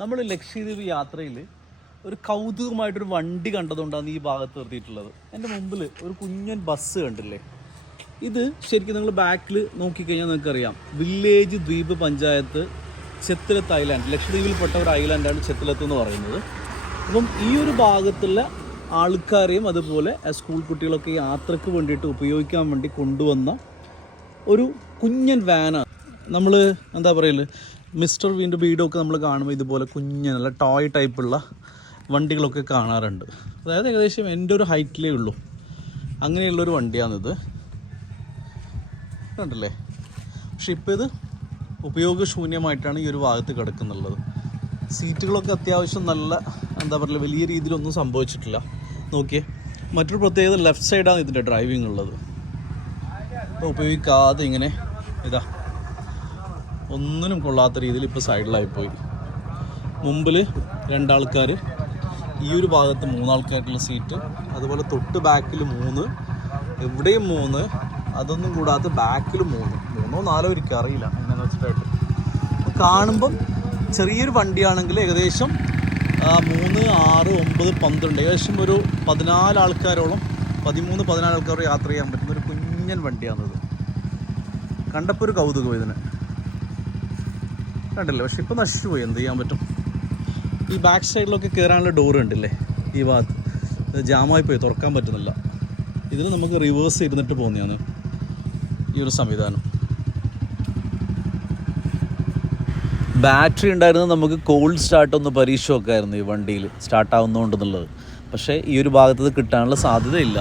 നമ്മൾ ലക്ഷദ്വീപ് യാത്രയിൽ ഒരു കൗതുകമായിട്ടൊരു വണ്ടി കണ്ടതുകൊണ്ടാണ് ഈ ഭാഗത്ത് നിർത്തിയിട്ടുള്ളത്. എന്റെ മുമ്പിൽ ഒരു കുഞ്ഞൻ ബസ് കണ്ടില്ലേ? ഇത് ശരിക്കും നിങ്ങൾ ബാക്കിൽ നോക്കിക്കഴിഞ്ഞാൽ നിങ്ങൾക്കറിയാം. വില്ലേജ് ദ്വീപ് പഞ്ചായത്ത് ചെത്തിലത്ത് ഐലാൻഡ് ലക്ഷദ്വീപിൽപ്പെട്ട ഒരു ഐലാൻഡാണ് ചെത്തിലത്ത് എന്ന് പറയുന്നത്. അപ്പം ഈ ഒരു ഭാഗത്തുള്ള ആൾക്കാരെയും അതുപോലെ സ്കൂൾ കുട്ടികളൊക്കെ യാത്രയ്ക്ക് വേണ്ടിയിട്ട് ഉപയോഗിക്കാൻ വേണ്ടി കൊണ്ടുവന്ന ഒരു കുഞ്ഞൻ വാനാണ് നമ്മൾ എന്താ പറയൽ? മിസ്റ്റർ വീണ്ടും വീടൊക്കെ നമ്മൾ കാണുമ്പോൾ ഇതുപോലെ കുഞ്ഞ് നല്ല ടോയ് ടൈപ്പുള്ള വണ്ടികളൊക്കെ കാണാറുണ്ട്. അതായത് ഏകദേശം എന്റെ ഒരു ഹൈറ്റിലേ ഉള്ളൂ. അങ്ങനെയുള്ളൊരു വണ്ടിയാണിത്. കണ്ടല്ലേ? പക്ഷെ ഇപ്പോൾ ഇത് ഉപയോഗശൂന്യമായിട്ടാണ് ഈ ഒരു ഭാഗത്ത് കിടക്കുന്നുള്ളത്. സീറ്റുകളൊക്കെ അത്യാവശ്യം നല്ല എന്താ പറയുക വലിയ രീതിയിലൊന്നും സംഭവിച്ചിട്ടില്ല. നോക്കിയേ. മറ്റൊരു പ്രത്യേകത ലെഫ്റ്റ് സൈഡാണ് ഇതിന്റെ ഡ്രൈവിംഗ് ഉള്ളത് ഉപയോഗിക്കാതെ ഇങ്ങനെ ഇതാ. ഒന്നിനും കൊള്ളാത്ത രീതിയിൽ ഇപ്പോൾ സൈഡിലായി പോയി. മുമ്പിൽ രണ്ടാൾക്കാർ ഈ ഒരു ഭാഗത്ത് മൂന്നാൾക്കായിട്ടുള്ള സീറ്റ് അതുപോലെ തൊട്ട് ബാക്കിൽ മൂന്ന് എവിടെയും മൂന്ന് അതൊന്നും കൂടാതെ ബാക്കിൽ മൂന്ന്. മൂന്നോ നാലോ എനിക്ക് അറിയില്ല എങ്ങനെയാണെന്ന് വെച്ചിട്ടായിട്ട്. കാണുമ്പം ചെറിയൊരു വണ്ടിയാണെങ്കിൽ ഏകദേശം മൂന്ന് ആറ് ഒമ്പത് പന്ത്രണ്ട് ഏകദേശം ഒരു പതിനാല് ആൾക്കാരോളം പതിമൂന്ന് പതിനാല് ആൾക്കാരോട് യാത്ര ചെയ്യാൻ പറ്റുന്ന ഒരു കുഞ്ഞൻ വണ്ടിയാണിത്. കണ്ടപ്പോൾ ഒരു കൗതുകം ഇതിന്. കണ്ടില്ലേ പക്ഷെ ഇപ്പോൾ നശിച്ചു പോയി എന്ത് ചെയ്യാൻ പറ്റും? ഈ ബാക്ക് സൈഡിലൊക്കെ കയറാനുള്ള ഡോർ ഉണ്ടല്ലേ? ഈ ഭാഗത്ത്. ജാമായി പോയി തുറക്കാൻ പറ്റുന്നില്ല. ഇതിന് നമുക്ക് റിവേഴ്സ് ഇരുന്നിട്ട് പോകുന്നതാണ് ഈ ഒരു സംവിധാനം. ബാറ്ററി ഉണ്ടായിരുന്നത് നമുക്ക് കോൾഡ് സ്റ്റാർട്ട് ഒന്ന് പരീക്ഷ വെക്കായിരുന്നു ഈ വണ്ടിയിൽ സ്റ്റാർട്ടാവുന്നതുകൊണ്ടെന്നുള്ളത് പക്ഷേ ഈ ഒരു ഭാഗത്ത് കിട്ടാനുള്ള സാധ്യതയില്ല.